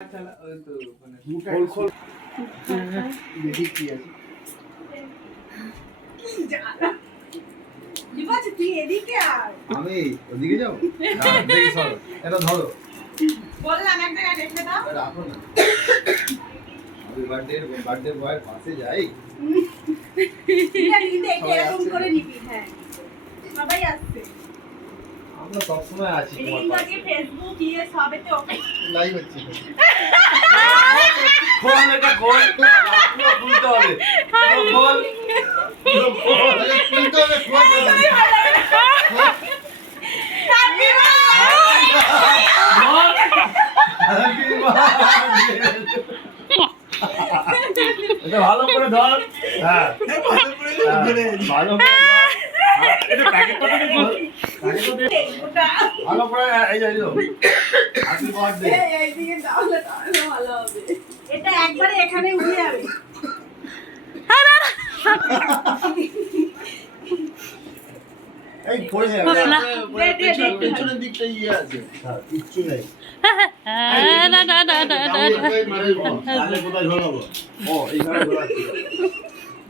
আমি ওদিকে যাবো এটা ধরো বললাম এক জায়গায় রেখে দাও রাখো না বার্থডে বয়ের পাশে যাই এরকম করে নিবি। হ্যাঁ সবাই আসছে, আমরা সবসময় আছি তোমার পাশে। ফেসবুক ইয়ে সবেতে লাইভ হচ্ছে খোল এটা খোল পুরো খুলতে হবে খোল খুলতে হবে খোল এটা ভালো করে ধর। হ্যাঁ ভালো করে ধর। এটা প্যাকেটটা থেকে খোল ভালো করে এই যে হ্যাপি বার্থডে এইদিকে তাহলে ভালো হবে। এটা একবারে এখানে উঠে যাবে। এই পড়ে যাবে পেছনের দিকটা ইয়ে আছে কিচ্ছু নেই না না না না তাহলে কোথায় ঝোলাবো ও এইখানে ঝোলাচ্ছি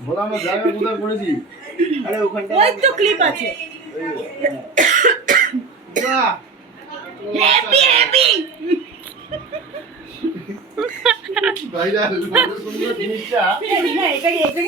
ঝোলানোর জায়গা কোথায় করেছি আরে ওখানটা ওই তো ক্লিপ আছে। হ্যাপি হ্যাপি ভাইরাল সুন্দর জিনিসটা এটা